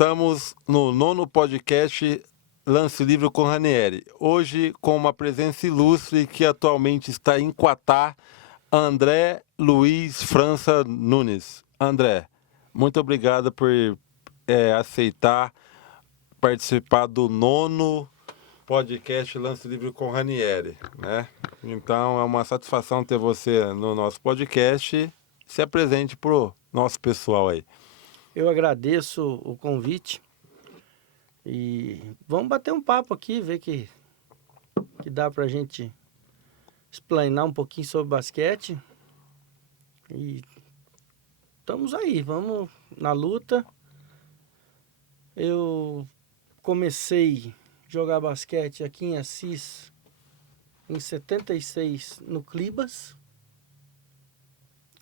Estamos no 9º podcast Lance Livre com Ranieri. Hoje com uma presença ilustre que atualmente está em Quatá, André Luiz França Nunes. André, muito obrigado por aceitar participar do 9º podcast Lance Livre com Ranieri, né? Então é uma satisfação ter você no nosso podcast. Se apresente pro nosso pessoal aí. Eu agradeço o convite e vamos bater um papo aqui, ver que dá pra gente explanar um pouquinho sobre basquete. E estamos aí, vamos na luta. Eu comecei a jogar basquete aqui em Assis em 76 no Clibas.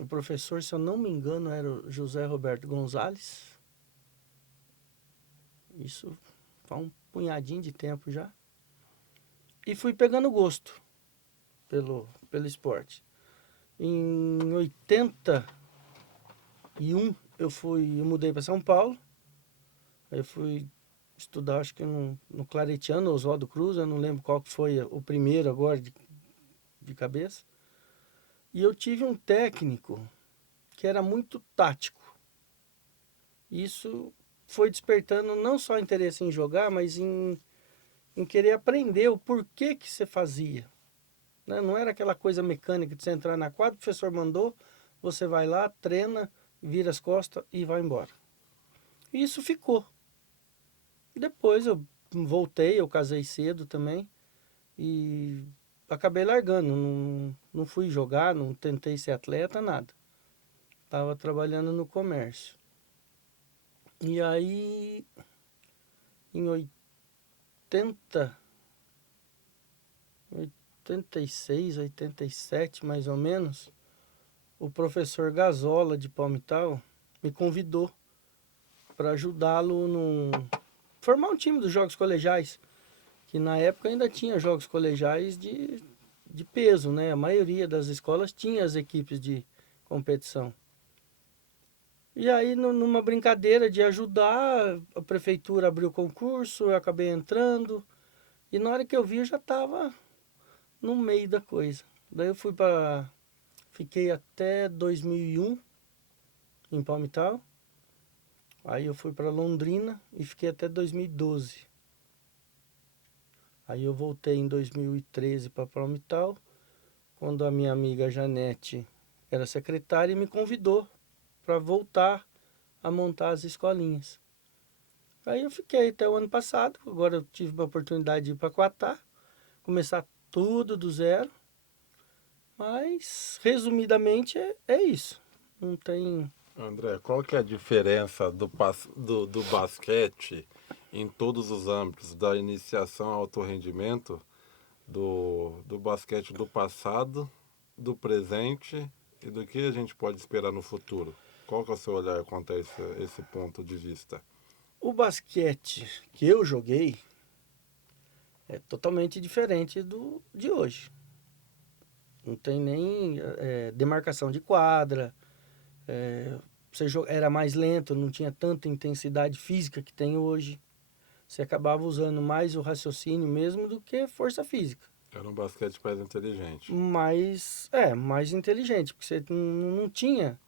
O professor, se eu não me engano, era o José Roberto Gonzalez. Isso faz um punhadinho de tempo já. E fui pegando gosto pelo esporte. Em 81 eu mudei para São Paulo. Aí eu fui estudar, acho que no Claretiano, Oswaldo Cruz, eu não lembro qual que foi o primeiro agora de cabeça. E eu tive um técnico que era muito tático. Isso foi despertando não só interesse em jogar, mas em querer aprender o porquê que você fazia. Né? Não era aquela coisa mecânica de você entrar na quadra, o professor mandou, você vai lá, treina, vira as costas e vai embora. E isso ficou. Depois eu voltei, eu casei cedo também e acabei largando. Não fui jogar, não tentei ser atleta, nada. Estava trabalhando no comércio. E aí, em 86, 87 mais ou menos, o professor Gazola de Palmital me convidou para ajudá-lo formar um time dos jogos colegiais, que na época ainda tinha jogos colegiais de peso, né? A maioria das escolas tinha as equipes de competição. E aí, numa brincadeira de ajudar, a prefeitura abriu o concurso, eu acabei entrando, e na hora que eu vi, eu já estava no meio da coisa. Daí eu fiquei até 2001 em Palmital. Aí eu fui para Londrina e fiquei até 2012. Aí eu voltei em 2013 para Palmital, quando a minha amiga Janete era secretária e me convidou para voltar a montar as escolinhas. Aí eu fiquei até o ano passado, agora eu tive a oportunidade de ir para Quatá, começar tudo do zero, mas resumidamente é isso. Não tem... André, qual que é a diferença do basquete em todos os âmbitos, da iniciação ao alto rendimento, do basquete do passado, do presente e do que a gente pode esperar no futuro? Qual que é o seu olhar quanto a esse ponto de vista? O basquete que eu joguei é totalmente diferente do de hoje. Não tem nem demarcação de quadra, era mais lento, não tinha tanta intensidade física que tem hoje. Você acabava usando mais o raciocínio mesmo do que força física. Era um basquete mais inteligente. Mais inteligente, porque você não tinha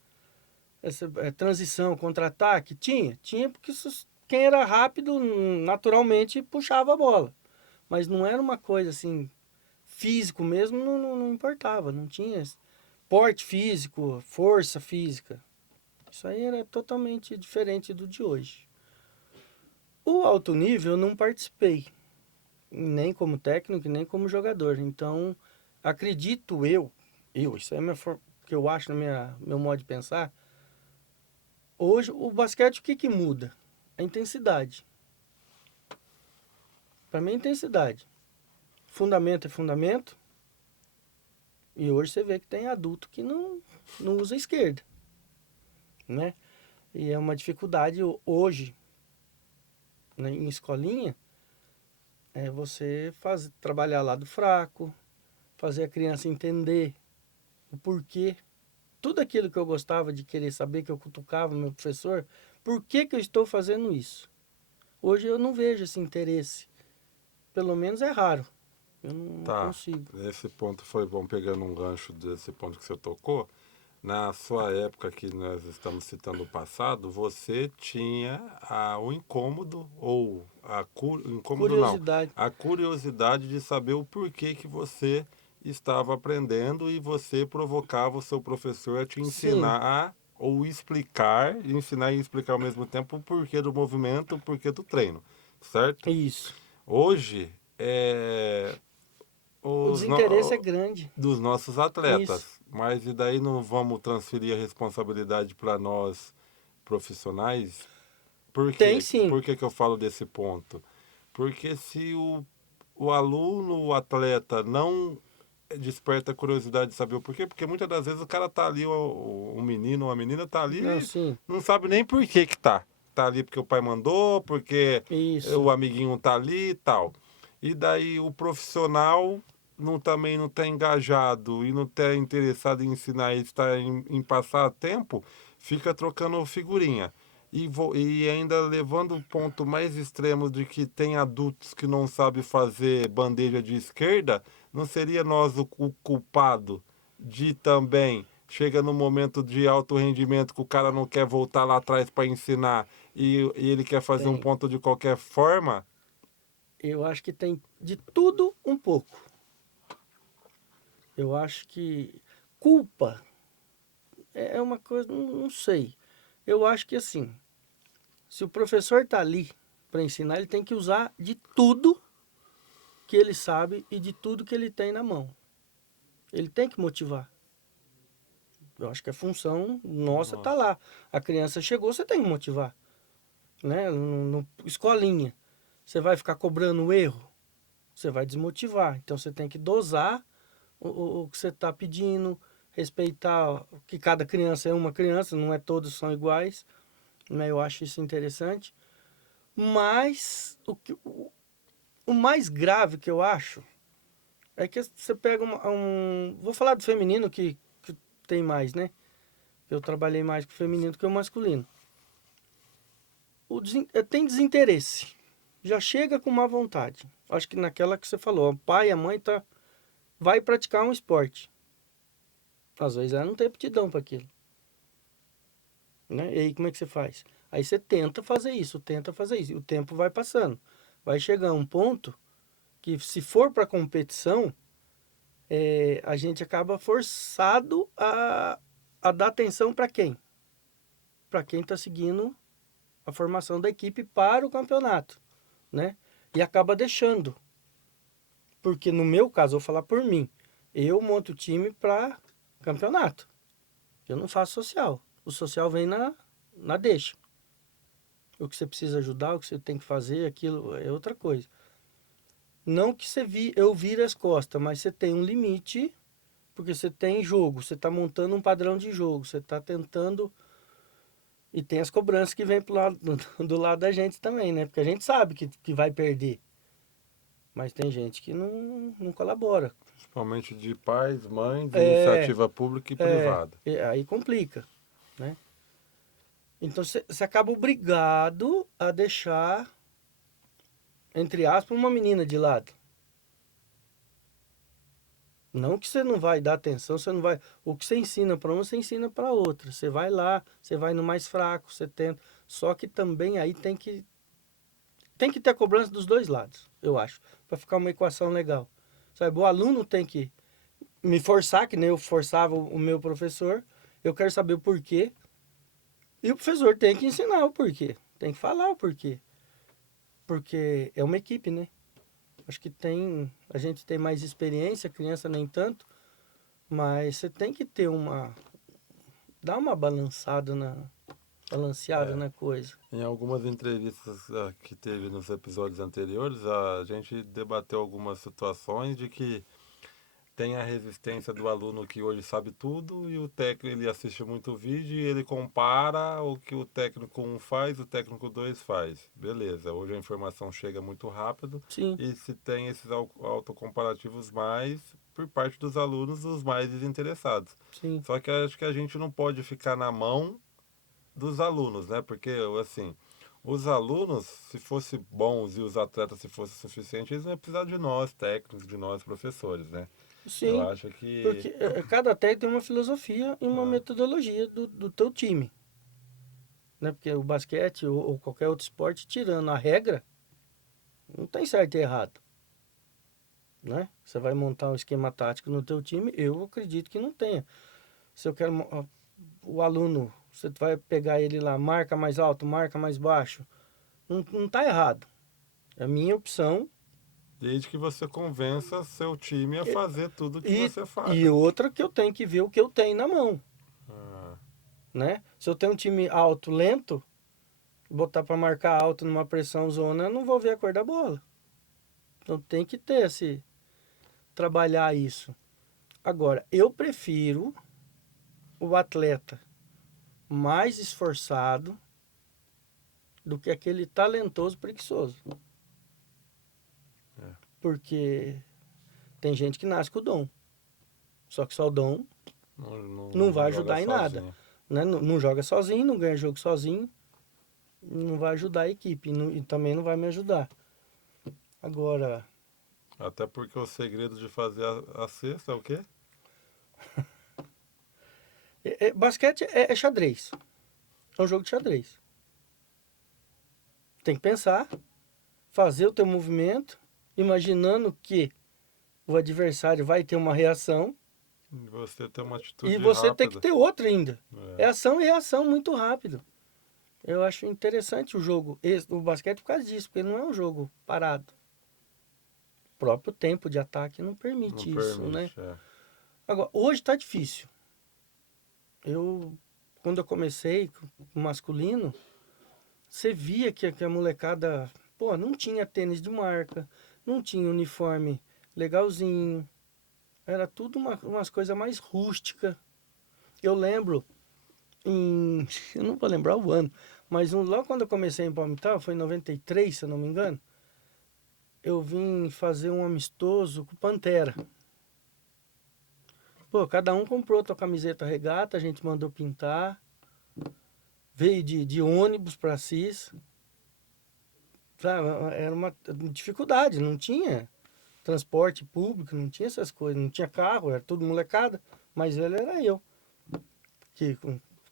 essa transição, contra-ataque. Tinha porque quem era rápido naturalmente puxava a bola. Mas não era uma coisa assim, físico mesmo, não importava, não tinha porte físico, força física. Isso aí era totalmente diferente do de hoje. O alto nível eu não participei, nem como técnico, nem como jogador. Então, acredito isso é que eu acho no meu modo de pensar. Hoje, o basquete, o que muda? A intensidade. Para mim, a intensidade. Fundamento é fundamento. E hoje você vê que tem adulto que não usa a esquerda, né? E é uma dificuldade hoje, né, em escolinha, é você trabalhar lado fraco, fazer a criança entender o porquê. Tudo aquilo que eu gostava de querer saber, que eu cutucava meu professor, por que eu estou fazendo isso? Hoje eu não vejo esse interesse. Pelo menos é raro. Eu não Tá. consigo. Esse ponto foi bom, pegando um gancho desse ponto que você tocou. Na sua época, que nós estamos citando o passado, você tinha o incômodo, ou incômodo não, Curiosidade. a curiosidade de saber o porquê que você estava aprendendo e você provocava o seu professor a te Sim, ensinar ou explicar, ensinar e explicar ao mesmo tempo o porquê do movimento, o porquê do treino, certo? isso. Hoje, O os, desinteresse é no- grande. dos nossos Isso. atletas. Mas e daí não vamos transferir a responsabilidade para nós profissionais? Por Tem quê? sim. Por que que eu falo desse ponto? Porque se o aluno, o atleta, não desperta a curiosidade de saber o porquê, porque muitas das vezes o cara tá ali, o menino ou a menina tá ali Não, e sim. não sabe nem por que que tá. Tá ali porque o pai mandou, porque Isso. o amiguinho tá ali e tal. E daí o profissional também não está engajado e não está interessado em ensinar e está em passar tempo, fica trocando figurinha. E ainda levando o ponto mais extremo de que tem adultos que não sabem fazer bandeja de esquerda, não seria nós o culpado de também chega no momento de alto rendimento que o cara não quer voltar lá atrás para ensinar e ele quer fazer um Tem. ponto de qualquer forma? Eu acho que tem de tudo um pouco. Eu acho que culpa é uma coisa, não sei. Eu acho que assim, se o professor está ali para ensinar, ele tem que usar de tudo que ele sabe e de tudo que ele tem na mão. Ele tem que motivar. Eu acho que a função nossa está Nossa. lá. A criança chegou, você tem que motivar. Né? Escolinha, você vai ficar cobrando o erro, você vai desmotivar. Então você tem que dosar o que você está pedindo, respeitar que cada criança é uma criança, não é todos são iguais. Né? Eu acho isso interessante. Mas o mais grave que eu acho é que você pega vou falar do feminino que tem mais, né? Eu trabalhei mais com o feminino do que o masculino. Tem desinteresse. Já chega com má vontade. Acho que naquela que você falou, o pai e a mãe vai praticar um esporte. Às vezes ela não tem aptidão para aquilo. Né? E aí como é que você faz? Aí você tenta fazer isso, tenta fazer isso. E o tempo vai passando. Vai chegar um ponto que se for para competição, a gente acaba forçado a dar atenção para quem? Para quem está seguindo a formação da equipe para o campeonato, né? E acaba deixando. Porque no meu caso, eu vou falar por mim, eu monto o time para campeonato. Eu não faço social. O social vem na deixa. O que você precisa ajudar, o que você tem que fazer, aquilo é outra coisa. Não que eu vire as costas, mas você tem um limite, porque você tem jogo, você está montando um padrão de jogo, você está tentando. E tem as cobranças que vêm do lado da gente também, né? Porque a gente sabe que vai perder. Mas tem gente que não colabora. Principalmente de pais, mães, É, iniciativa pública e privada. aí complica, né? Então você acaba obrigado a deixar, entre aspas, uma menina de lado. Não que você não vai dar atenção, você não vai. O que você ensina para uma, você ensina para outra. Você vai lá, você vai no mais fraco, você tenta. Só que também aí tem que ter a cobrança dos dois lados, eu acho, para ficar uma equação legal. Sabe, o aluno tem que me forçar, que nem eu forçava o meu professor. Eu quero saber o porquê. E o professor tem que ensinar o porquê. Tem que falar o porquê. Porque é uma equipe, né? Acho que a gente tem mais experiência, a criança nem tanto, mas você tem que ter dar uma balanceada É. na coisa. Em algumas entrevistas que teve nos episódios anteriores, a gente debateu algumas situações de que tem a resistência do aluno que hoje sabe tudo e o técnico ele assiste muito vídeo e ele compara o que o técnico um faz, o técnico 2 faz. Beleza, hoje a informação chega muito rápido Sim, e se tem esses autocomparativos mais por parte dos alunos, os mais desinteressados. sim, Só que acho que a gente não pode ficar na mão dos alunos, né? Porque, assim, Os alunos, se fossem bons e os atletas se fossem suficientes, eles não iam precisar de nós, técnicos, de nós, professores, né? Eu Sim, acho que porque cada técnico tem uma filosofia e uma ah, metodologia do teu time, né? Porque o basquete ou qualquer outro esporte, tirando a regra, não tem certo e errado, né? Você vai montar um esquema tático no teu time, eu acredito que não tenha. Se eu quero o aluno, você vai pegar ele lá, marca mais alto, marca mais baixo, não tá errado. É a minha opção. desde que você convença seu time a E, fazer tudo que e, você faz. e outra que eu tenho que ver o que eu tenho na mão, Ah, né? Se eu tenho um time alto, lento, botar para marcar alto numa pressão zona, eu não vou ver a cor da bola. Então tem que ter trabalhar isso. Agora, eu prefiro o atleta mais esforçado do que aquele talentoso preguiçoso. é. Porque tem gente que nasce com o dom. Só que só o dom não Não vai joga ajudar em nada. sozinho. Né? Não joga sozinho, não ganha jogo sozinho, não vai ajudar a equipe e também não vai me ajudar. Agora, Até porque o segredo de fazer a cesta é o quê? basquete é xadrez. É um jogo de xadrez. Tem que pensar, fazer o teu movimento, imaginando que o adversário vai ter uma reação E você ter uma e atitude você tem que rápida. ter outra ainda. É. É ação e reação muito rápido. Eu acho interessante o jogo, o basquete por causa disso, porque não é um jogo parado. O próprio tempo de ataque não Não permite isso, né? permite. É. Agora, hoje está difícil. Eu, quando eu comecei com o masculino, você via que a molecada, pô, não tinha tênis de marca, não tinha uniforme legalzinho, era tudo umas coisas mais rústicas. Eu lembro eu não vou lembrar o ano, mas logo quando eu comecei em Palmital, foi em 93, se eu não me engano, eu vim fazer um amistoso com o Pantera. Pô, cada um comprou tua camiseta regata, a gente mandou pintar, veio de ônibus para Assis. Sabe, era uma dificuldade, não tinha transporte público, não tinha essas coisas, não tinha carro, era tudo molecada, mas ele era eu, que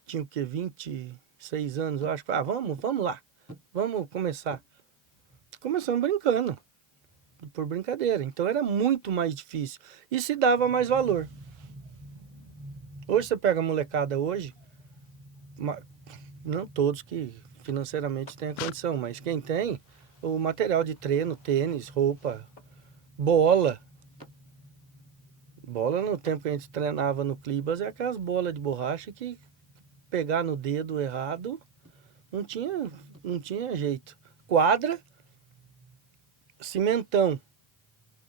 tinha o que, 26 anos, eu acho. Ah, vamos lá, vamos começar. Começamos brincando, por brincadeira, então era muito mais difícil e se dava mais valor. Hoje você pega a molecada hoje, não todos que financeiramente têm a condição, mas quem tem, o material de treino, tênis, roupa, bola. Bola no tempo que a gente treinava no Clibas é aquelas bolas de borracha que pegar no dedo errado não tinha, não tinha jeito. Quadra, cimentão.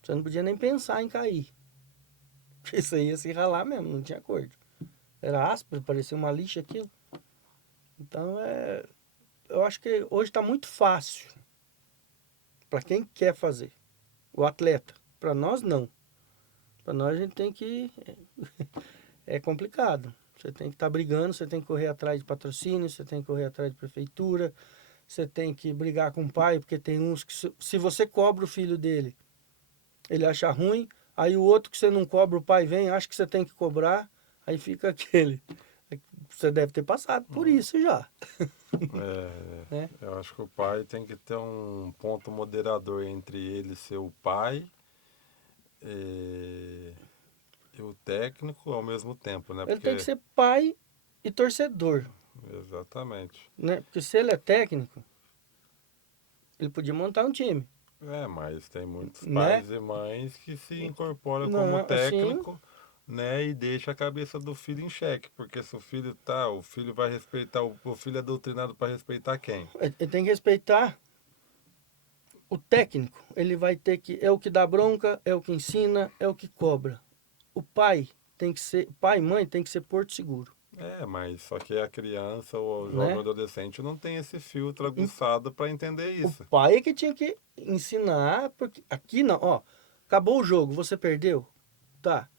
Você não podia nem pensar em cair. Isso aí ia se ralar mesmo, não tinha acordo. Era áspero, parecia uma lixa aquilo. Então eu acho que hoje está muito fácil para quem quer fazer. O atleta. Para nós não. Para nós a gente tem que é complicado. Você tem que estar brigando, você tem que correr atrás de patrocínio, você tem que correr atrás de prefeitura, você tem que brigar com o pai, porque tem uns que se você cobra o filho dele, ele acha ruim, aí o outro que você não cobra, o pai vem, acha que você tem que cobrar, aí fica aquele. Você deve ter passado por Hum. isso já, É, né? eu acho que o pai tem que ter um ponto moderador entre ele ser o pai e, e o técnico ao mesmo tempo, né? Ele tem que Porque, ser pai e torcedor, exatamente. né? Porque se ele é técnico, ele podia montar um time, É, mas tem muitos né? pais e mães que se incorporam como Não, assim, técnico, né, e deixa a cabeça do filho em xeque, porque se o filho tá, o filho vai respeitar, o filho é doutrinado para respeitar quem? ele tem que respeitar o técnico. Ele vai ter que, é o que dá bronca, é o que ensina, é o que cobra. O pai tem que ser, pai e mãe tem que ser porto seguro, É, mas só que a criança ou o jovem né? adolescente não tem esse filtro aguçado para entender O isso. pai é que tinha que ensinar, porque aqui não, ó, acabou o jogo, você perdeu, tá?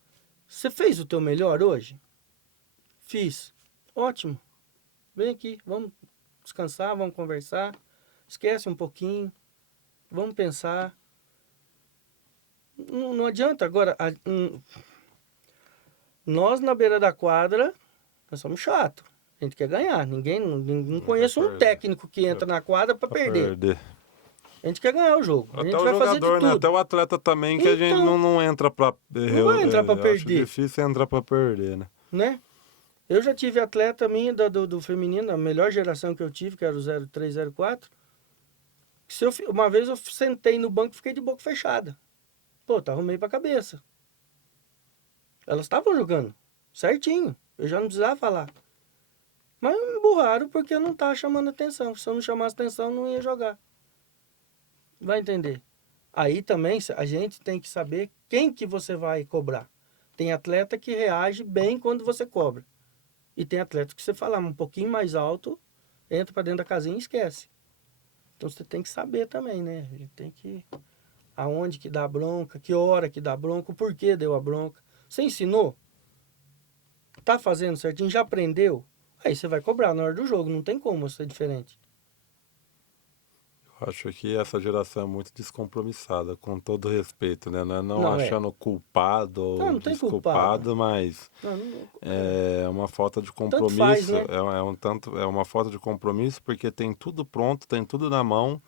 Você fez o teu melhor hoje? Fiz. Ótimo. Vem aqui, vamos descansar, vamos conversar. esquece um pouquinho, vamos pensar. Não adianta agora, nós na beira da quadra, nós somos chatos. A gente quer ganhar. Não conheço um técnico que entra na quadra para perder. A gente quer ganhar o jogo. A Até gente o vai fazer de jogador, né? tudo. Até o atleta também, que a gente Então, não entra pra... não vai entrar pra Acho perder, difícil entrar pra perder, né? né? Eu já tive atleta minha do feminino, a melhor geração que eu tive, que era o 03, 04. Uma vez eu sentei no banco e fiquei de boca fechada. Pô, tá arrumei pra cabeça. Elas estavam jogando certinho. Eu já não precisava falar. Mas me emburraram porque eu não tava chamando atenção. Se eu não chamasse atenção, não ia jogar. Vai entender? Aí também a gente tem que saber quem que você vai cobrar. Tem atleta que reage bem quando você cobra. E tem atleta que você falar um pouquinho mais alto, entra pra dentro da casinha e esquece. Então você tem que saber também, né? A gente tem que... Aonde que dá a bronca, que hora que dá a bronca, o porquê deu a bronca. Você ensinou? Tá fazendo certinho? Já aprendeu? Aí você vai cobrar na hora do jogo, não tem como ser diferente. Acho que essa geração é muito descompromissada, com todo respeito, né? Não Não, achando culpado ou Não tem culpado. desculpado, mas é uma falta de Tanto faz, compromisso. né? É uma falta de compromisso porque tem tudo pronto, tem tudo na mão.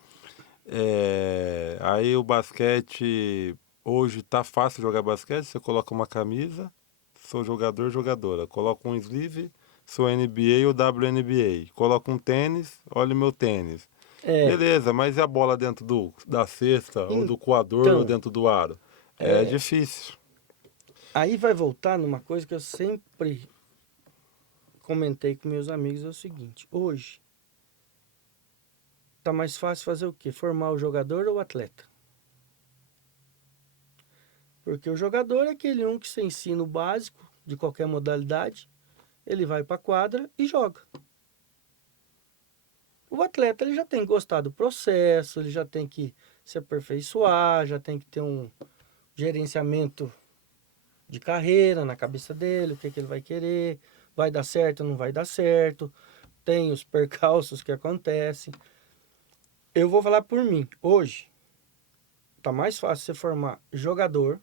Aí o basquete, hoje tá fácil jogar basquete, você coloca uma camisa, sou jogador, jogadora. Coloca um sleeve, sou NBA ou WNBA. Coloca um tênis, olha o meu tênis. É, Beleza, mas e a bola dentro da cesta, ou do coador, ou então, dentro do aro? É difícil. aí vai voltar numa coisa que eu sempre comentei com meus amigos, é o seguinte, hoje tá mais fácil fazer o quê? Formar o jogador ou o atleta? Porque o jogador é aquele um que você ensina o básico de qualquer modalidade, ele vai para a quadra e joga. O atleta ele já tem que gostar do processo, ele já tem que se aperfeiçoar, já tem que ter um gerenciamento de carreira na cabeça dele, o que, que ele vai querer, vai dar certo ou não vai dar certo, tem os percalços que acontecem. Eu vou falar por mim, hoje tá mais fácil você formar jogador,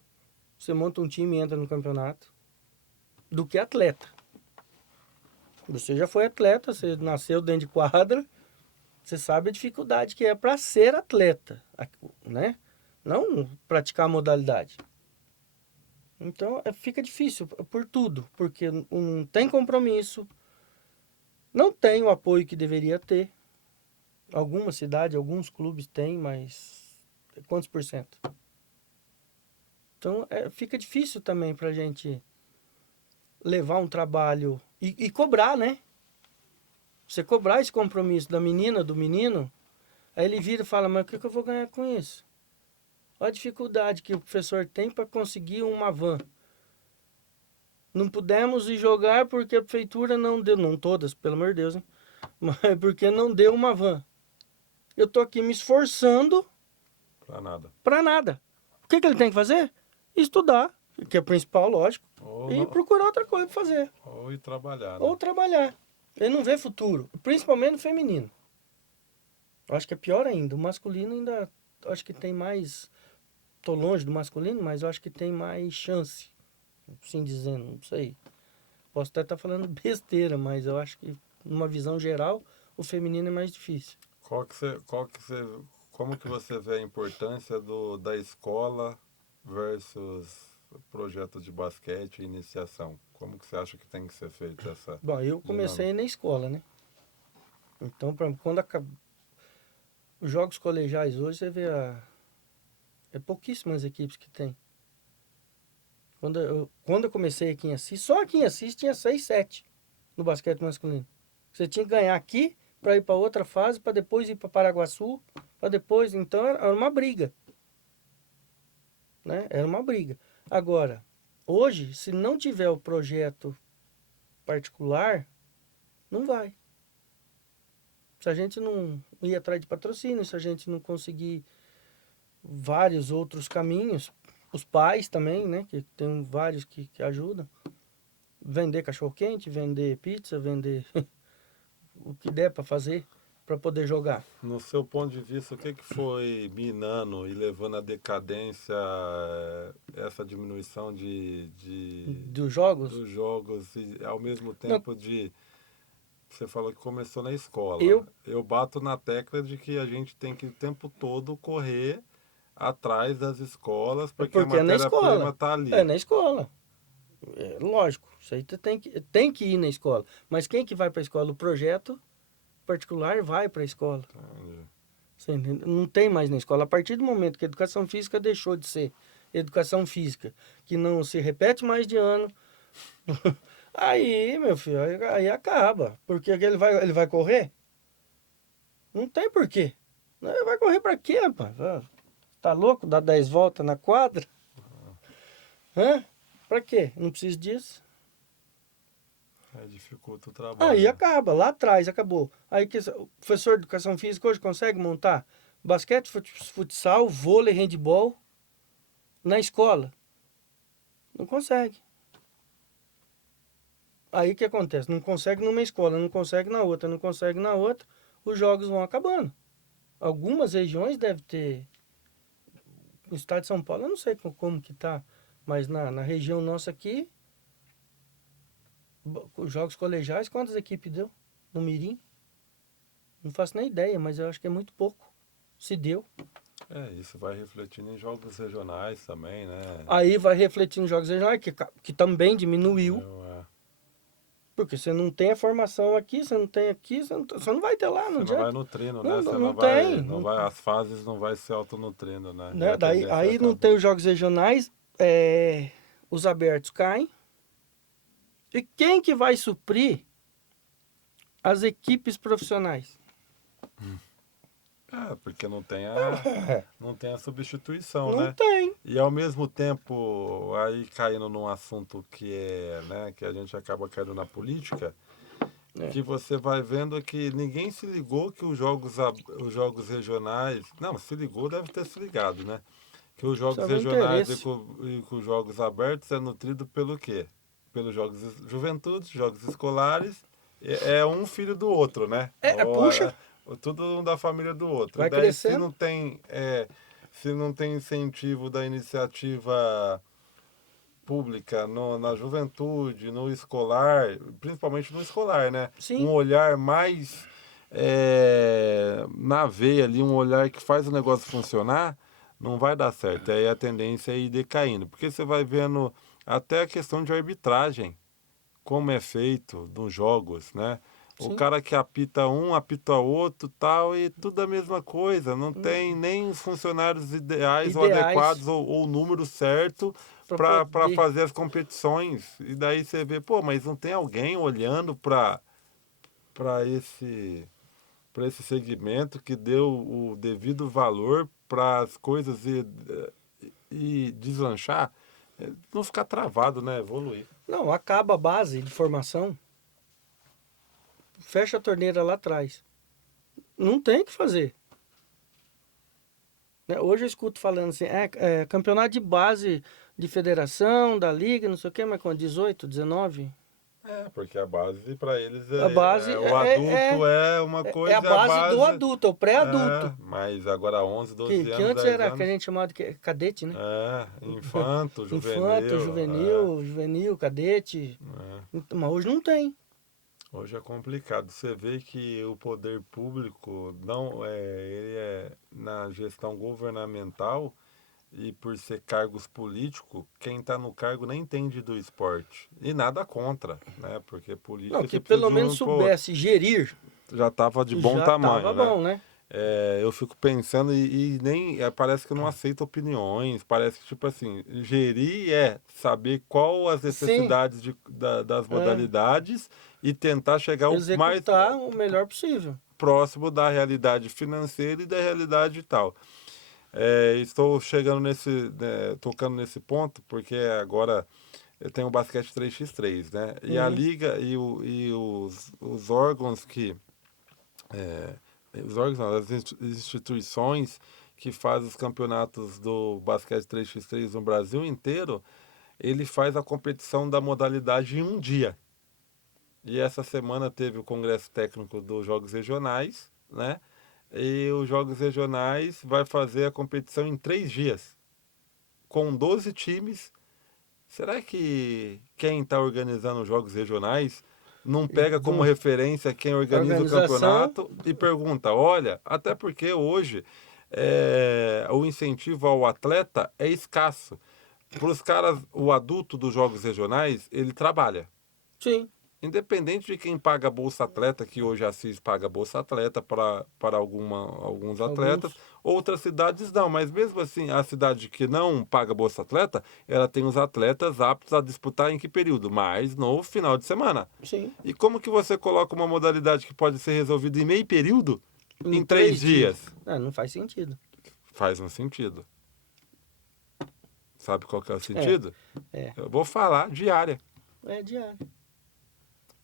você monta um time e entra no campeonato, do que atleta. Você já foi atleta, você nasceu dentro de quadra, você sabe a dificuldade que é para ser atleta, né? Não praticar a modalidade. Então fica difícil por tudo, porque não tem compromisso, não tem o apoio que deveria ter. Alguma cidade, alguns clubes têm, mas quantos por cento? Então fica difícil também para a gente levar um trabalho e cobrar, né? Você cobrar esse compromisso da menina, do menino, aí ele vira e fala, mas o que eu vou ganhar com isso? Olha a dificuldade que o professor tem para conseguir uma van. Não pudemos ir jogar porque a prefeitura não deu, não todas, pelo amor de Deus, hein? Mas porque não deu uma van. Eu tô aqui me esforçando Pra nada. para nada. O que ele tem que fazer? Estudar, que é o principal, lógico, e procurar outra coisa para fazer. Ou ir trabalhar, né? Ou trabalhar. Ele não vê futuro, principalmente no feminino. Eu acho que é pior ainda. O masculino ainda, acho que tem mais... Tô longe do masculino, mas eu acho que tem mais chance. Assim dizendo, não sei. Posso até estar falando besteira, mas eu acho que, numa visão geral, o feminino é mais difícil. Como que você vê a importância da escola versus projeto de basquete e iniciação? Como que você acha que tem que ser feita essa Bom, eu comecei na escola, né? Então, quando os jogos colegiais hoje, você vê é pouquíssimas equipes que tem. Quando eu comecei aqui em Assis, só aqui em Assis tinha 6, 7 no basquete masculino. Você tinha que ganhar aqui para ir para outra fase, para depois ir para Paraguaçu, para depois... Então, era uma briga. Né? Era uma briga. Agora, hoje, se não tiver o projeto particular, não vai. Se a gente não ir atrás de patrocínio, se a gente não conseguir vários outros caminhos, os pais também, né, que tem vários que ajudam, vender cachorro-quente, vender pizza, vender o que der para fazer para poder jogar. No seu ponto de vista, o que foi minando e levando à decadência essa diminuição Dos jogos, dos jogos e ao mesmo não, tempo de... Você falou que começou na escola. eu, Eu bato na tecla de que a gente tem que o tempo todo correr atrás das escolas porque a porque é na matéria-prima escola. está É ali. na escola. É, lógico, isso aí tem que ir na escola. Mas quem que vai para a escola? O projeto particular vai para a escola. Entendi. Você entendeu? Não tem mais na escola. A partir do momento que a educação física deixou de ser educação física, que não se repete mais de ano, aí, meu filho, aí acaba. Porque ele vai correr? Não tem porquê. Ele vai correr para quê, rapaz? Tá louco? Dar 10 voltas na quadra? Hã? Pra quê? Não preciso disso. Dificulta o trabalho. Aí Né? acaba, lá atrás acabou. Aí o professor de educação física hoje consegue montar basquete, futsal, vôlei, handebol na escola? Não consegue. Aí o que acontece? Não consegue numa escola, não consegue na outra, não consegue na outra, os jogos vão acabando. Algumas regiões devem ter. No estado de São Paulo, eu não sei como que tá, mas na região nossa aqui, os jogos colegiais, quantas equipes deu no Mirim? Não faço nem ideia, mas eu acho que é muito pouco. Se deu. Isso vai refletindo em jogos regionais também, né? Aí vai refletir nos jogos regionais, que também diminuiu. É. Porque você não tem a formação aqui, você não tem aqui, você não vai ter lá, não Você não adianta. vai nutrindo, né? Não, Você não tem. não vai, as fases não vai se autonutrindo, né? E Né? a tendência Aí não acaba. tem os jogos regionais, os abertos caem. E quem que vai suprir as equipes profissionais? Porque não tem a substituição, Não né? tem. E ao mesmo tempo, aí caindo num assunto que é, né, que a gente acaba caindo na política, É. que você vai vendo que ninguém se ligou que os jogos regionais, não, se ligou, deve ter se ligado, né? Que os jogos Precisa ver regionais interesse. e com os jogos abertos é nutrido pelo quê? Pelos jogos juventude, jogos escolares, é um filho do outro, né? Puxa, Tudo um da família do outro. E vai daí crescendo. se não tem incentivo da iniciativa pública na juventude, no escolar, principalmente no escolar, né? Um Sim. olhar mais na veia ali, um olhar que faz o negócio funcionar, não vai dar certo. Aí a tendência é ir decaindo. Porque você vai vendo até a questão de arbitragem, como é feito nos jogos, né? O Sim. cara que apita um, apita outro, tal, e tudo a mesma coisa. Não tem nem os funcionários ideais ou Ideais adequados ou o número certo para para poder. fazer as competições. E daí você vê, pô, mas não tem alguém olhando para esse segmento que deu o devido valor para as coisas e deslanchar, não ficar travado, né? Evoluir. Não, acaba a base de formação, fecha a torneira lá atrás. Não tem o que fazer. Né? Hoje eu escuto falando assim, campeonato de base de federação, da liga, não sei o quê, mas com 18, 19. Porque a base para eles A base o adulto é uma é a coisa, a base do base adulto, é o pré-adulto. mas agora 11, 12 Que anos, antes 10 era que a anos, gente chamava de cadete, né? infanto, Infanto, juvenil, juvenil, cadete. é. Mas hoje não tem. Hoje é complicado. Você vê que o poder público não ele é na gestão governamental e por ser cargos políticos, quem está no cargo nem entende do esporte. E nada contra, né? Porque Não, política que você precisa pelo de menos um pro outro. soubesse gerir, Já estava de bom já tava tamanho, né? bom, né? Eu fico pensando e nem parece que eu não aceito opiniões, parece que tipo assim, gerir é saber qual as Sim, necessidades das é, modalidades e tentar chegar o mais executar o melhor possível. próximo da realidade financeira e da realidade tal. Estou chegando tocando nesse ponto porque agora eu tenho o basquete 3x3, né? E a Uhum. liga e os órgãos que os órgãos, não, as instituições que fazem os campeonatos do basquete 3x3 no Brasil inteiro, ele faz a competição da modalidade em um dia. E essa semana teve o congresso técnico dos Jogos Regionais né? E os Jogos Regionais vai fazer a competição em 3 dias, com 12 times. Será que quem está organizando os Jogos Regionais não pega como Não, referência quem a organiza o organização, campeonato e pergunta, olha, até porque hoje o incentivo ao atleta é escasso. Para os caras, o adulto dos Jogos Regionais, ele trabalha. sim, Independente de quem paga a Bolsa Atleta, que hoje a Assis paga a Bolsa Atleta para alguns atletas, alguns, outras cidades não, mas mesmo assim, a cidade que não paga Bolsa Atleta, ela tem os atletas aptos a disputar em que período? Mas no final de semana. sim, E como que você coloca uma modalidade que pode ser resolvida em meio período em em três 3 dias. dias? Não faz sentido. Faz um sentido. Sabe qual que é o É, sentido? é, Eu vou falar diária. é diário.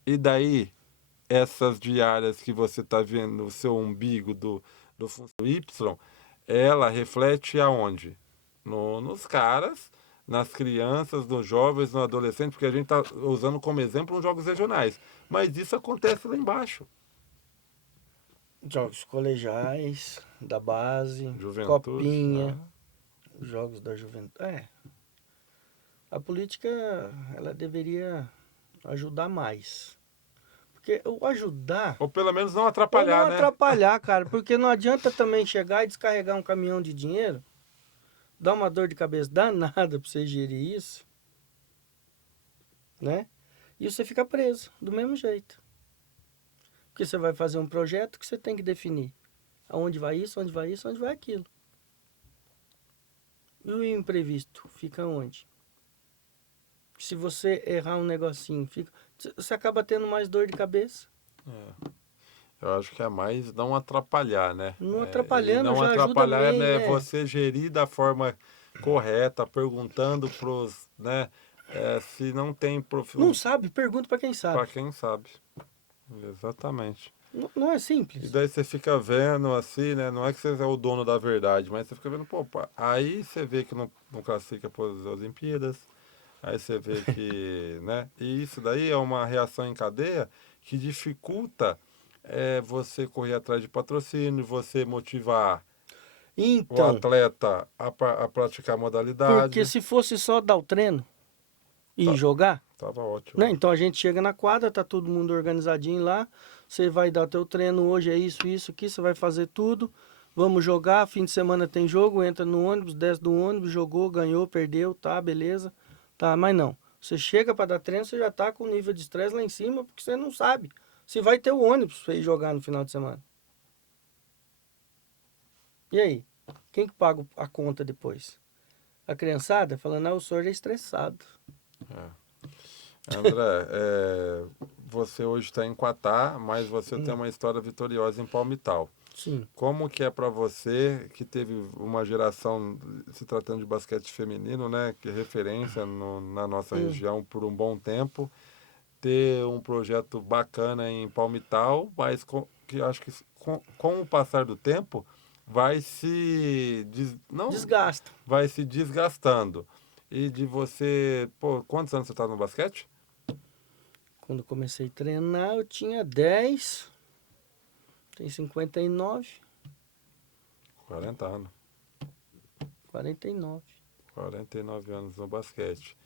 E daí, essas diárias que você está vendo no seu umbigo do funcionário Y, ela reflete aonde? Nos caras, nas crianças, nos jovens, no adolescente, porque a gente está usando como exemplo os jogos regionais. Mas isso acontece lá embaixo. Jogos colegiais, da base, Juventude. copinha, jogos da juventude. A política, ela deveria ajudar mais. Porque o ajudar, Ou pelo menos não ou não atrapalhar, né? atrapalhar, cara, porque não adianta também chegar e descarregar um caminhão de dinheiro, dar uma dor de cabeça danada pra você gerir isso, né? E você fica preso, do mesmo jeito. Porque você vai fazer um projeto que você tem que definir aonde vai isso, onde vai isso, onde vai aquilo. E o imprevisto fica onde? Se você errar um negocinho, você acaba tendo mais dor de cabeça. Eu acho que é mais não atrapalhar, né? Não E atrapalhando não já ajuda atrapalhar bem, né, é. você gerir da forma correta, perguntando pros, né, se não tem Não sabe? Pergunta pra quem para sabe. quem sabe. Exatamente. Não, não é E simples. daí você fica vendo assim, né? Não é que você é o dono da verdade, mas você fica vendo, pô, aí você vê que não classifica para as Olimpíadas, aí você vê que, né? E isso daí é uma reação em cadeia que dificulta você correr atrás de patrocínio, você motivar o Então, atleta a praticar a porque modalidade. se fosse só dar o treino e Tá, jogar, tava ótimo. né? Então a gente chega na quadra, tá todo mundo organizadinho lá. Você vai dar teu treino hoje, é isso aqui, você vai fazer tudo. Vamos jogar, fim de semana tem jogo, entra no ônibus, desce do ônibus, jogou, ganhou, perdeu, tá, beleza. Tá, mas não. Você chega para dar treino, você já tá com o nível de estresse lá em cima, porque você não sabe se vai ter o ônibus pra ir jogar no final de semana. E aí? Quem que paga a conta depois? A criançada falando, o senhor é estressado. André, você hoje está em Quatá, mas você tem Hum, uma história vitoriosa em Palmital. sim. Como que é para você, que teve uma geração, se tratando de basquete feminino, né, que é referência na nossa Hum. região por um bom tempo, ter um projeto bacana em Palmital, mas que acho que com o passar do tempo vai não, Desgasta. vai se desgastando. E de você, pô, quantos anos você está no basquete? Quando comecei a treinar, eu tinha 10, tem 59, 40 anos. 49. 49 anos no basquete.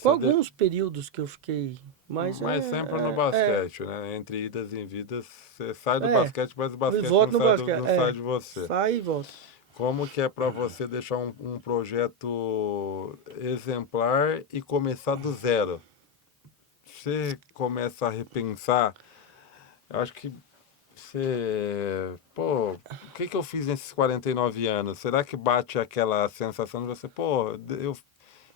Com Você alguns períodos que eu fiquei, mas Mas sempre no basquete, né? Entre idas e vindas, você sai do é, basquete, mas o e basquete volto no basquete, não sai de você. sai e volta. Como que é para você deixar um projeto exemplar e começar do zero? Você começa a repensar, eu acho que você, pô, o que que eu fiz nesses 49 anos? Será que bate aquela sensação de você, pô,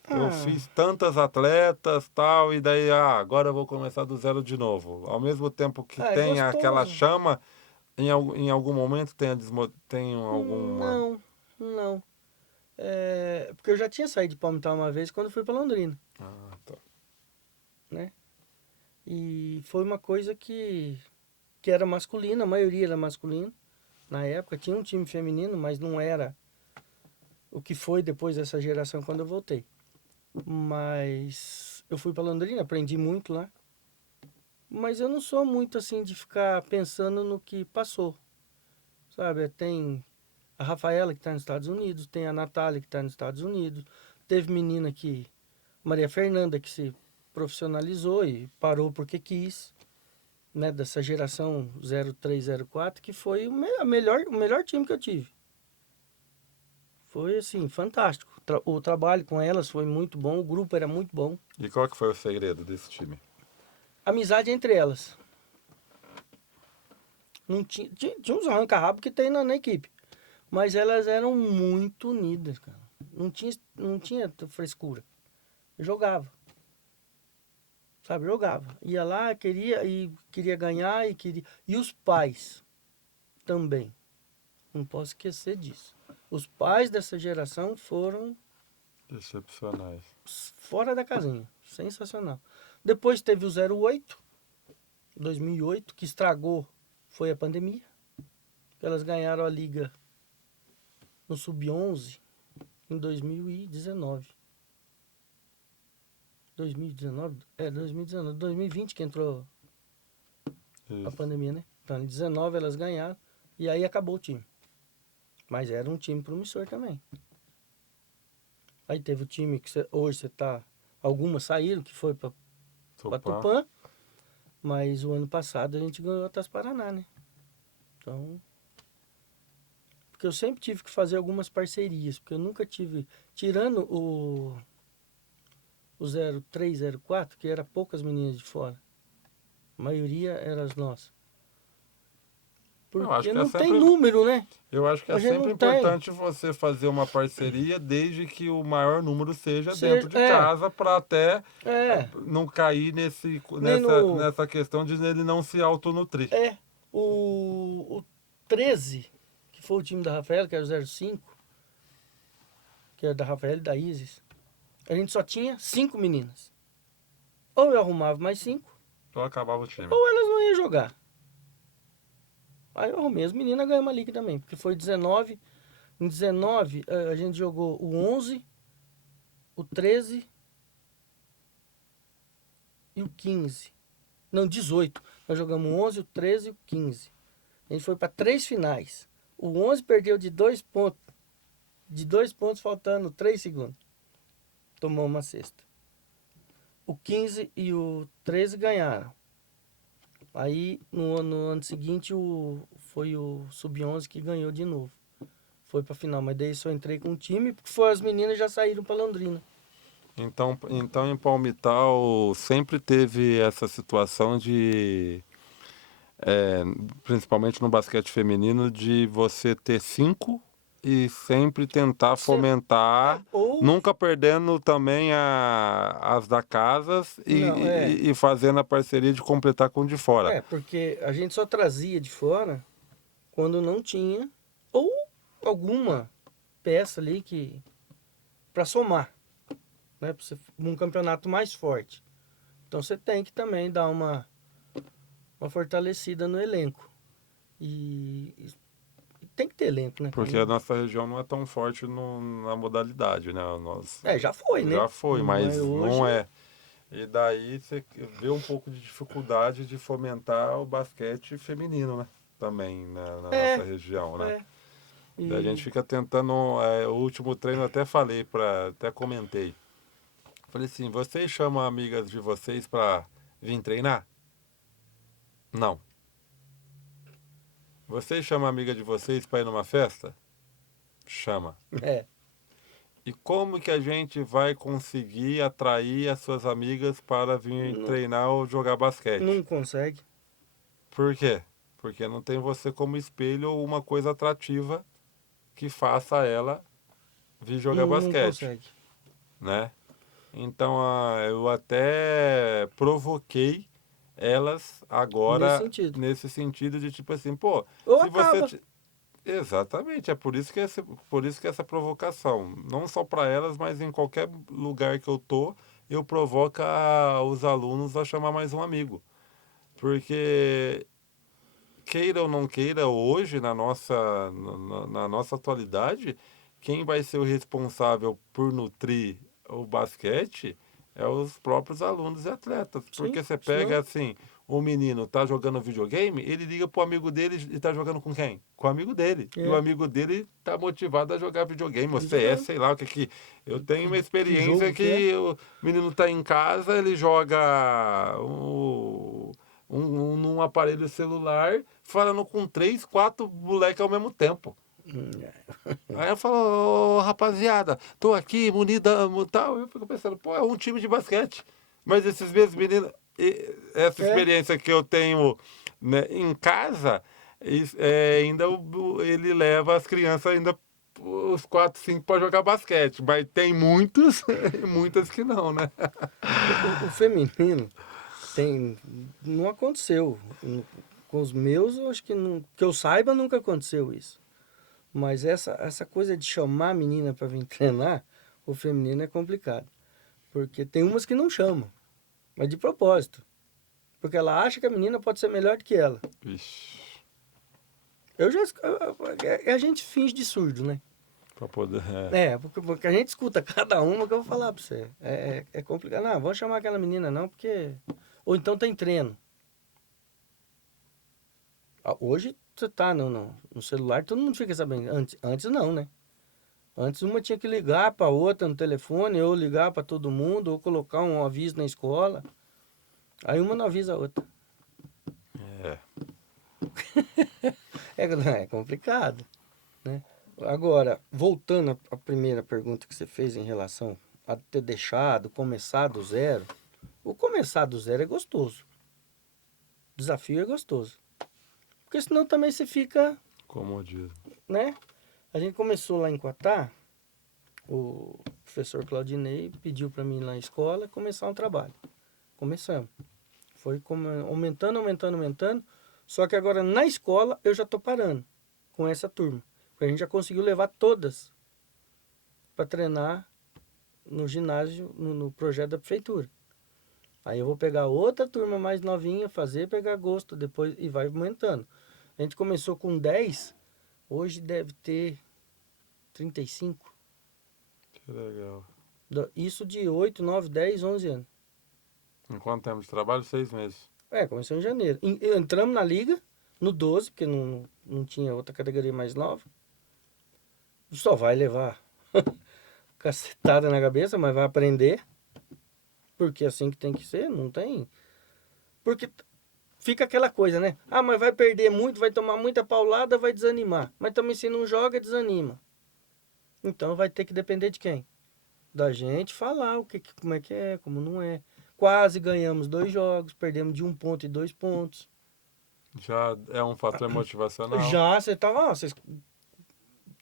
eu Ah, fiz tantas atletas, tal, e daí, agora eu vou começar do zero de novo. Ao mesmo tempo que é tem aquela gostoso. chama, em algum momento tem alguma. Não, não. É, porque eu já tinha saído de Palmital uma vez quando fui para Londrina, Ah, tá. né? E foi uma coisa que era masculina, a maioria era masculina. Na época tinha um time feminino, mas não era o que foi depois dessa geração quando eu voltei. Mas eu fui para Londrina, aprendi muito lá. Mas eu não sou muito assim de ficar pensando no que passou. sabe? Tem a Rafaela, que está nos Estados Unidos, tem a Natália, que está nos Estados Unidos. Teve menina que, Maria Fernanda, que se profissionalizou e parou porque quis, né? Dessa geração 0304, que foi o melhor time que eu tive. Foi, assim, fantástico. O trabalho com elas foi muito bom, o grupo era muito bom. E qual que foi o segredo desse time? Amizade entre elas. Não tinha uns arranca-rabo que tem na equipe. Mas elas eram muito unidas, cara. Não tinha frescura. Eu jogava. Sabe, jogava. Ia lá, queria ganhar e queria. E os pais também. Não posso esquecer disso. Os pais dessa geração foram Excepcionais. fora da casinha. Sensacional. Depois teve o 08, 2008, que estragou, foi a pandemia. Elas ganharam a liga no Sub-11 em 2019. 2019? 2020 que entrou a Isso. pandemia, né? Então, em 19 elas ganharam e aí acabou o time. Mas era um time promissor também. Aí teve o time que hoje você tá... Algumas saíram, que foi para Tupã. Mas o ano passado a gente ganhou a Taça Paraná, né? Então... Porque eu sempre tive que fazer algumas parcerias, porque eu nunca tive... Tirando o 0304, que era poucas meninas de fora. A maioria eram as nossas. Eu acho Porque que é não tem sempre, número, né? eu acho que é A gente sempre não tem. importante você fazer uma parceria desde que o maior número seja Você, dentro de casa para até é. não cair Nem no... nessa questão de ele não se autonutrir. É. O 13, que foi o time da Rafaela, que era o 05, que era da Rafaela e da Isis, a gente só tinha 5 meninas. Ou eu arrumava mais 5, Então acabava o time. ou elas não iam jogar. Aí eu arrumei as meninas, ganhei uma liga também, porque foi 19. Em 19 a gente jogou o 11, o 13 e o 15. Não, 18. Nós jogamos o 11, o 13 e o 15. A gente foi para 3 finais. O 11 perdeu de 2 pontos. De 2 pontos, faltando 3 segundos. Tomou uma cesta. O 15 e o 13 ganharam. Aí, no ano seguinte, foi o Sub-11 que ganhou de novo. Foi pra final, mas daí só entrei com o time, porque foi as meninas já saíram pra Londrina. Então em Palmital sempre teve essa situação de, principalmente no basquete feminino, de você ter 5 e sempre tentar fomentar, Ou... nunca perdendo também as da casas Não, e fazendo a parceria de completar com o de fora. porque a gente só trazia de fora quando não tinha, ou alguma peça ali que para somar, né, para você num campeonato mais forte. Então você tem que também dar uma fortalecida no elenco. E tem que ter elenco, né? Porque a nossa região não é tão forte na modalidade, né? Já foi, né? Já foi, mas hoje não é. E daí você vê um pouco de dificuldade de fomentar o basquete feminino, né? Também na nossa região, né? é. Daí a gente fica tentando. O último treino eu até falei, até comentei. Falei assim, vocês chamam amigas de vocês pra vir treinar? Não. Vocês chamam amiga de vocês pra ir numa festa? Chama. É. E como que a gente vai conseguir atrair as suas amigas para vir treinar ou jogar basquete? Não consegue. Por quê? Porque não tem você como espelho ou uma coisa atrativa que faça ela vir jogar Não basquete, consegue. né? Então eu até provoquei elas agora nesse sentido de tipo assim, pô, ou se acaba. você exatamente, é por isso que essa provocação, não só para elas, mas em qualquer lugar que eu tô, eu provoco os alunos a chamar mais um amigo. Porque queira ou não queira, hoje, na nossa atualidade, quem vai ser o responsável por nutrir o basquete é os próprios alunos e atletas. Sim, Porque você pega senão... assim, o menino tá jogando videogame, ele liga pro amigo dele e tá jogando com quem? Com o amigo dele. É. E o amigo dele tá motivado a jogar videogame, ou E CS, jogando. sei lá o que que... Eu tenho uma Que experiência jogo que é? que o menino tá em casa, ele joga num aparelho celular, falando com 3, 4 moleques ao mesmo tempo. É. Aí eu falo, ô, rapaziada, tô aqui, munida, tal. Eu fico pensando, pô, é um time de basquete. Mas esses mesmos meninos, essa É. experiência que eu tenho, né, em casa, ainda ele leva as crianças ainda os 4, 5 para jogar basquete. Mas tem muitos, muitas que não, né? O feminino tem. Não aconteceu. Com os meus, eu acho que não, que eu saiba, nunca aconteceu isso. Mas essa coisa de chamar a menina para vir treinar, o feminino é complicado. Porque tem umas que não chamam, mas de propósito. Porque ela acha que a menina pode ser melhor do que ela. Vixe, Eu já. A gente finge de surdo, né? pra poder. Porque a gente escuta cada uma que eu vou falar pra você. É complicado. Não, vamos chamar aquela menina não, porque. Ou então tem treino. Hoje você tá no celular, todo mundo fica sabendo. Antes não, né? Antes uma tinha que ligar para outra no telefone, ou ligar para todo mundo, ou colocar um aviso na escola. Aí uma não avisa a outra. É. É complicado, né? Agora, voltando à primeira pergunta que você fez em relação a ter deixado, começar do zero. O começar do zero é gostoso. O desafio é gostoso. Porque senão também você fica, Como diz. né? A gente começou lá em Quatá, o professor Claudinei pediu para mim lá na escola começar um trabalho. Começamos. Foi aumentando, aumentando, aumentando. Só que agora na escola eu já estou parando com essa turma. Porque a gente já conseguiu levar todas para treinar no ginásio, no projeto da prefeitura. Aí eu vou pegar outra turma mais novinha, fazer, pegar gosto depois e vai aumentando. A gente começou com 10, hoje deve ter 35. Que legal. Isso de 8, 9, 10, 11 anos. Em quanto tempo de trabalho? 6 meses. Começou em janeiro. Entramos na liga, no 12, porque não tinha outra categoria mais nova. Só vai levar cacetada na cabeça, mas vai aprender. Porque é assim que tem que ser, não tem. Porque fica aquela coisa, né? Ah, mas vai perder muito, vai tomar muita paulada, vai desanimar. Mas também se não joga, desanima. Então vai ter que depender de quem? Da gente falar como é que é, como não é. Quase ganhamos 2 jogos, perdemos de 1 ponto e 2 pontos. Já é um fator motivacional. Já você tá, vocês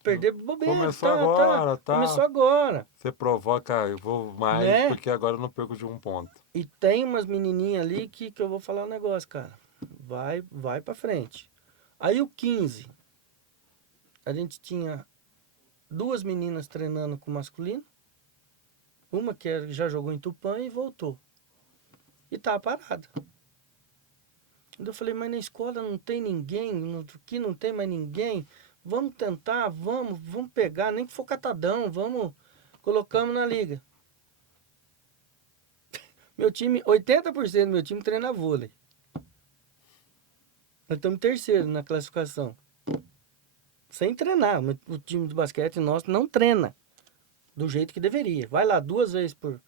perderam bobeira, Começou agora, tá? Começou agora, Você provoca, eu vou mais, né? porque agora eu não perco de 1 ponto. E tem umas menininhas ali que eu vou falar um negócio, cara. Vai pra frente. Aí o 15, a gente tinha 2 meninas treinando com masculino. Uma que já jogou em Tupã e voltou. E tá parada. Eu falei, mas na escola não tem ninguém, aqui não tem mais ninguém. Vamos tentar, vamos pegar, nem que for catadão, vamos, colocamos na liga. Meu time, 80% do meu time treina vôlei. Nós estamos em terceiro na classificação. Sem treinar. O time de basquete nosso não treina do jeito que deveria. Vai lá 2 vezes por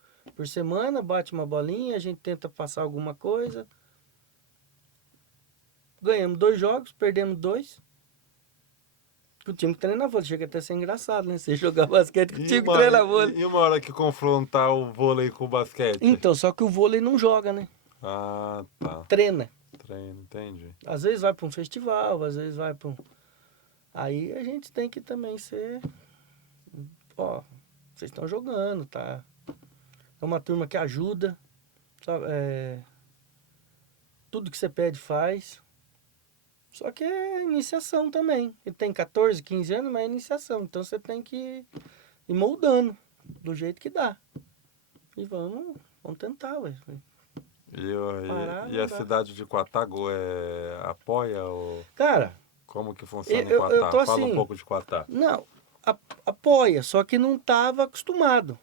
semana, bate uma bolinha, a gente tenta passar alguma coisa. Ganhamos 2 jogos, perdemos 2. O time que treina vôlei. Chega até a ser engraçado, né? Você jogar basquete com o time que treina vôlei. E uma hora que confrontar o vôlei com o basquete? Então, só que o vôlei não joga, né? Ah, tá. Treina. Treino, entendi. Às vezes vai para um festival, às vezes vai para um... Aí a gente tem que também ser... Ó, vocês estão jogando, tá? É uma turma que ajuda, sabe? Tudo que você pede faz. Só que é iniciação também. Ele tem 14, 15 anos, mas é iniciação. Então você tem que ir moldando do jeito que dá. E vamos tentar, ué. E a cidade de Quatago apoia ou Cara, como que funciona em eu Quatá? tô Fala um assim... pouco de Quatá. Não, apoia, só que não estava acostumado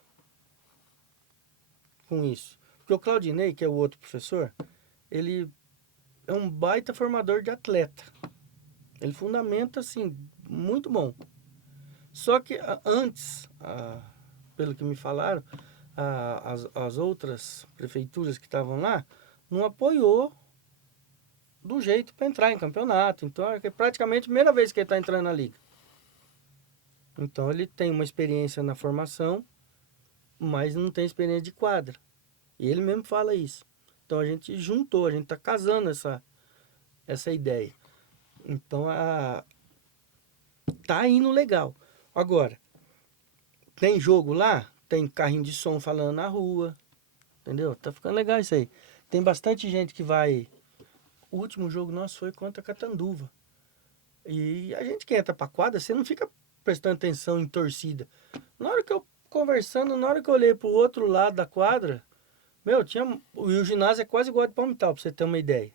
com isso. Porque o Claudinei, que é o outro professor, ele é um baita formador de atleta. Ele fundamenta, assim, muito bom. Só que antes, pelo que me falaram, as outras prefeituras que estavam lá não apoiou do jeito para entrar em campeonato. Então é praticamente a primeira vez que ele está entrando na liga. Então ele tem uma experiência na formação, mas não tem experiência de quadra. E ele mesmo fala isso. Então a gente juntou, a gente está casando essa ideia. Então tá indo legal. Agora, tem jogo lá, tem carrinho de som falando na rua, entendeu? Tá ficando legal isso aí. Tem bastante gente que vai. O último jogo nosso foi contra a Catanduva. E a gente que entra pra quadra, você não fica prestando atenção em torcida. Na hora que eu conversando, na hora que eu olhei pro outro lado da quadra, meu, o ginásio é quase igual de Palmital, pra você ter uma ideia.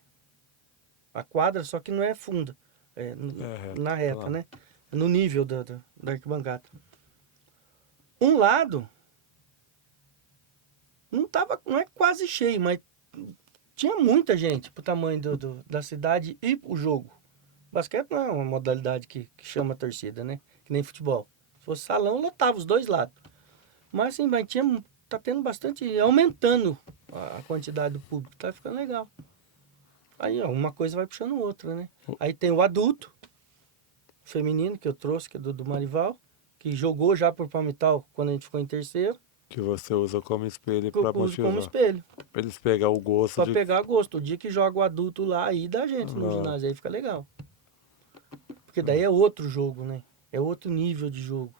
A quadra, só que não é funda. É na reta, claro. né? No nível da arquibancada. Um lado não é quase cheio, mas tinha muita gente pro tamanho da cidade e o jogo. Basquete não é uma modalidade que chama a torcida, né? Que nem futebol. Se fosse salão, lotava os dois lados. Mas assim, tá tendo bastante, aumentando a quantidade do público, tá ficando legal. Aí, ó, uma coisa vai puxando outra, né? Aí tem o adulto, feminino, que eu trouxe, que é do Marival, que jogou já por Palmital quando a gente ficou em terceiro. Que você usa como espelho Que eu para uso como motivar. espelho. Pra eles pegar o gosto Pra de. pegar gosto. O dia que joga o adulto lá, aí dá gente no Ah, ginásio, aí fica legal. Porque daí é outro jogo, né? É outro nível de jogo.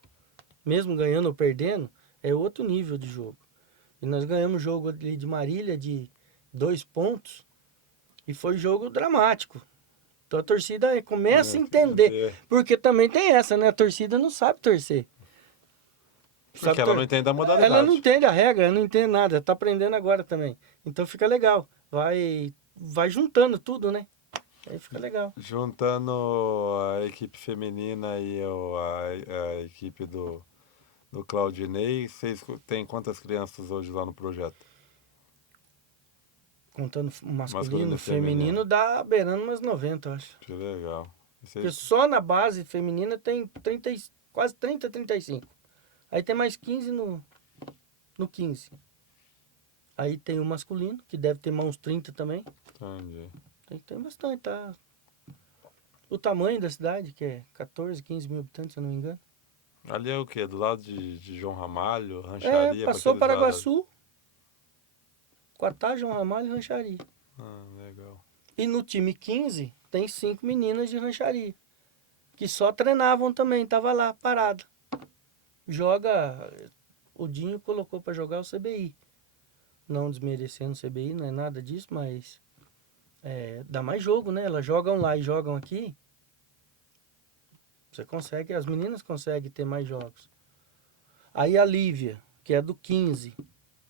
Mesmo ganhando ou perdendo, é outro nível de jogo. E nós ganhamos jogo ali de Marília de 2 pontos e foi jogo dramático. Então a torcida começa a entender. Porque também tem essa, né? A torcida não sabe torcer. Porque ela não entende a modalidade. Ela não entende a regra, ela não entende nada. Tá aprendendo agora também. Então fica legal. Vai juntando tudo, né? Aí fica legal. Juntando a equipe feminina e a equipe do Claudinei, vocês têm quantas crianças hoje lá no projeto? Contando Masculino masculino, e feminino, feminino. dá beirando umas 90, eu acho. Que legal. E Porque vocês, só na base feminina tem 30, quase 30, 35. Aí tem mais 15 no 15. Aí tem o masculino, que deve ter mais uns 30 também. entendi. Tem bastante, tá? O tamanho da cidade, que é 14, 15 mil habitantes, se eu não me engano. Ali é o quê? Do lado de João Ramalho, Rancharia, pra Passou aqueles lados? Paraguaçu, Quatá, João Ramalho e Rancharia. Ah, legal. E no time 15 tem 5 meninas de Rancharia. Que só treinavam também, tava lá, parada. O Dinho colocou pra jogar o CBI. Não desmerecendo o CBI, não é nada disso, mas dá mais jogo, né? Elas jogam lá e jogam aqui. As meninas conseguem ter mais jogos. Aí a Lívia, que é do 15.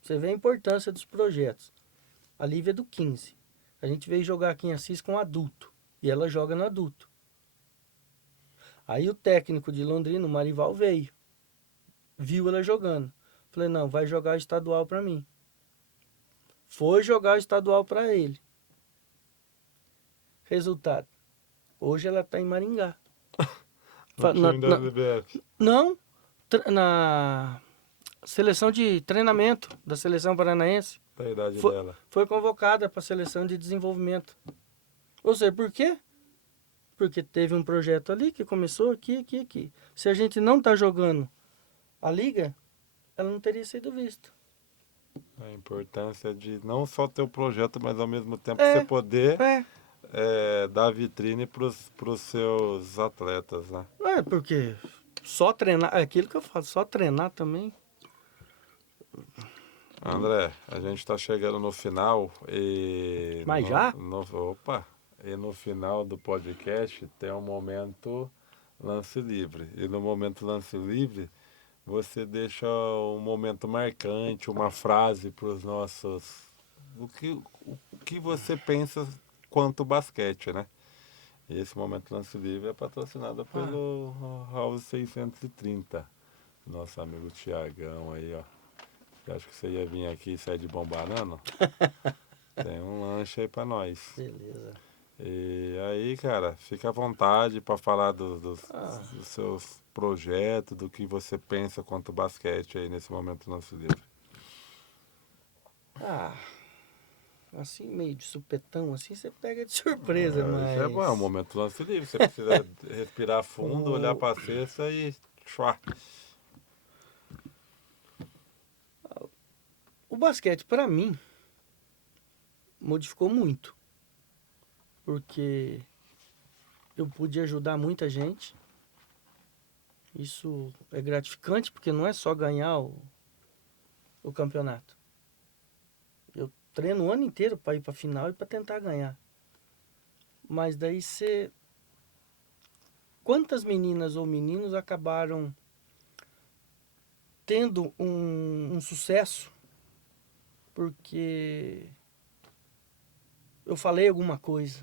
Você vê a importância dos projetos. A Lívia é do 15. A gente veio jogar aqui em Assis com adulto. E ela joga no adulto. Aí o técnico de Londrina, o Marival, veio. Viu ela jogando. Falei, não, vai jogar o estadual pra mim. Foi jogar o estadual pra ele. Resultado. Hoje ela tá em Maringá. No time da LBF. Não, na seleção de treinamento da seleção paranaense. Da idade Foi, dela. foi convocada para a seleção de desenvolvimento. Ou seja, por quê? Porque teve um projeto ali que começou aqui. Se a gente não tá jogando a liga, ela não teria sido vista. A importância de não só ter o projeto, mas ao mesmo tempo É, você poder é. dar vitrine pros seus atletas, né? Porque só treinar, é aquilo que eu falo, só treinar também. André, a gente está chegando no final e... Mas já? Opa! E no final do podcast tem um momento lance livre. E no momento lance livre, você deixa um momento marcante, uma frase para os nossos... O que você pensa quanto basquete, né? E esse momento lance livre é patrocinado pelo House 630. Nosso amigo Tiagão aí, ó. Eu acho que você ia vir aqui e sair de bom banano. Tem um lanche aí pra nós. Beleza. E aí, cara, fica à vontade para falar Ah, dos seus projetos, do que você pensa quanto ao basquete aí nesse momento do nosso livro. ah, assim, meio de supetão, assim, você pega de surpresa, Isso é bom, é o mas momento do lance livre. Você precisa respirar fundo, olhar o, para a cesta e. Chua. o basquete, pra mim, modificou muito, porque eu pude ajudar muita gente. Isso é gratificante, porque não é só ganhar o campeonato. Eu treino o ano inteiro para ir para final e para tentar ganhar. Mas daí você. Quantas meninas ou meninos acabaram tendo um sucesso porque eu falei alguma coisa,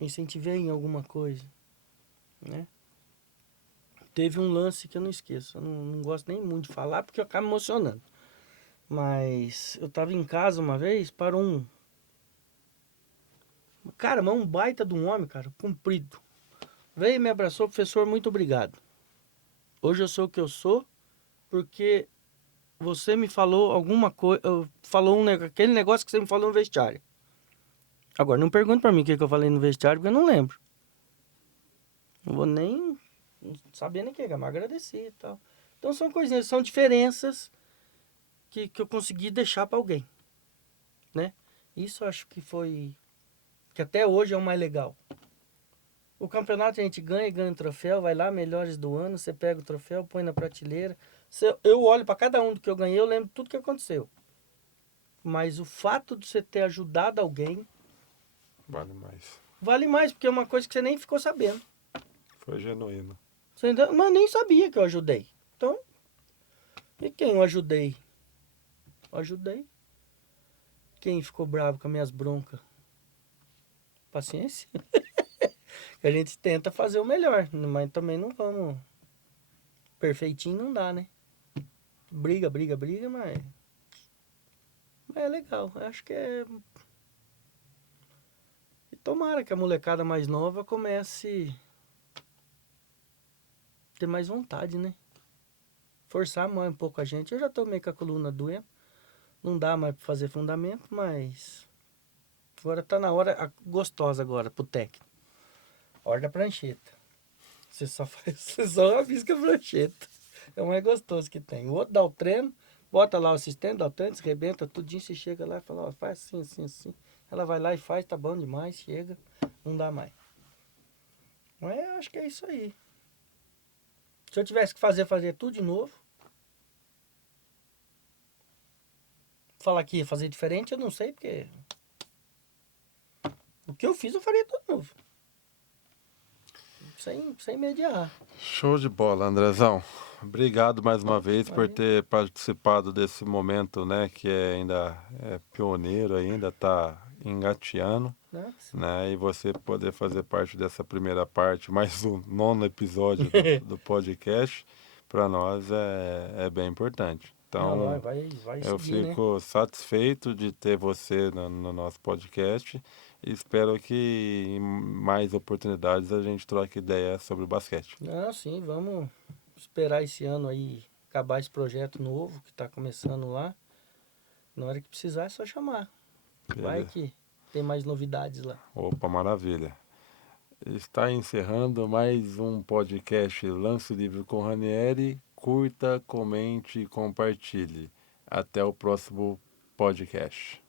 incentivei em alguma coisa, né? Teve um lance que eu não esqueço, eu não gosto nem muito de falar porque eu acabo me emocionando. Mas eu tava em casa uma vez, parou cara, mas um baita de um homem, cara, comprido. Veio e me abraçou, professor, muito obrigado. Hoje eu sou o que eu sou porque você me falou alguma coisa, falou aquele negócio que você me falou no vestiário. Agora, não pergunte pra mim o que eu falei no vestiário, porque eu não lembro. Não vou nem saber nem o que é, mas agradeci e tal. Então são coisinhas, são diferenças que eu consegui deixar pra alguém, né? Isso eu acho que foi, que até hoje é o mais legal. O campeonato a gente ganha e ganha o troféu, vai lá, melhores do ano, você pega o troféu, põe na prateleira. Eu olho pra cada um do que eu ganhei, eu lembro tudo que aconteceu. Mas o fato de você ter ajudado alguém Vale mais. vale mais, porque é uma coisa que você nem ficou sabendo. Foi genuíno. Você ainda, mas nem sabia que eu ajudei. Então, e quem eu ajudei? Eu ajudei. Quem ficou bravo com as minhas broncas? Paciência. A gente tenta fazer o melhor, mas também não vamos. Perfeitinho não dá, né? Briga, briga, briga, mas é legal. Eu acho que é. E tomara que a molecada mais nova comece a ter mais vontade, né? Forçar mais um pouco a gente. Eu já tô meio com a coluna doendo. Não dá mais pra fazer fundamento, mas. Agora tá na hora gostosa agora pro técnico. Hora da prancheta. Você só faz, você só rabisca a prancheta. É o mais gostoso que tem. O outro dá o treino, bota lá o assistente, dá o treino, se rebenta tudinho, você chega lá e fala, ó, faz assim, assim, assim. Ela vai lá e faz, tá bom demais, chega, não dá mais. Mas eu acho que é isso aí. Se eu tivesse que fazer tudo de novo, falar que ia fazer diferente, eu não sei, porque o que eu fiz eu faria tudo de novo. Sem medo de errar. Show de bola, Andrezão. Obrigado mais uma Não, vez por imagina. ter participado desse momento, né, que ainda é pioneiro ainda, tá engateando, Nossa. né, e você poder fazer parte dessa primeira parte, mais um nono episódio do podcast, para nós é bem importante. Não, Então, não, vai eu seguir, né? fico satisfeito de ter você no nosso podcast e espero que em mais oportunidades a gente troque ideia sobre o basquete. Não, sim, vamos esperar esse ano aí acabar esse projeto novo que tá começando lá. Na hora que precisar é só chamar. Vai Beleza? que tem mais novidades lá. Opa, maravilha. Está encerrando mais um podcast Lance Livre com Ranieri. Curta, comente e compartilhe. Até o próximo podcast.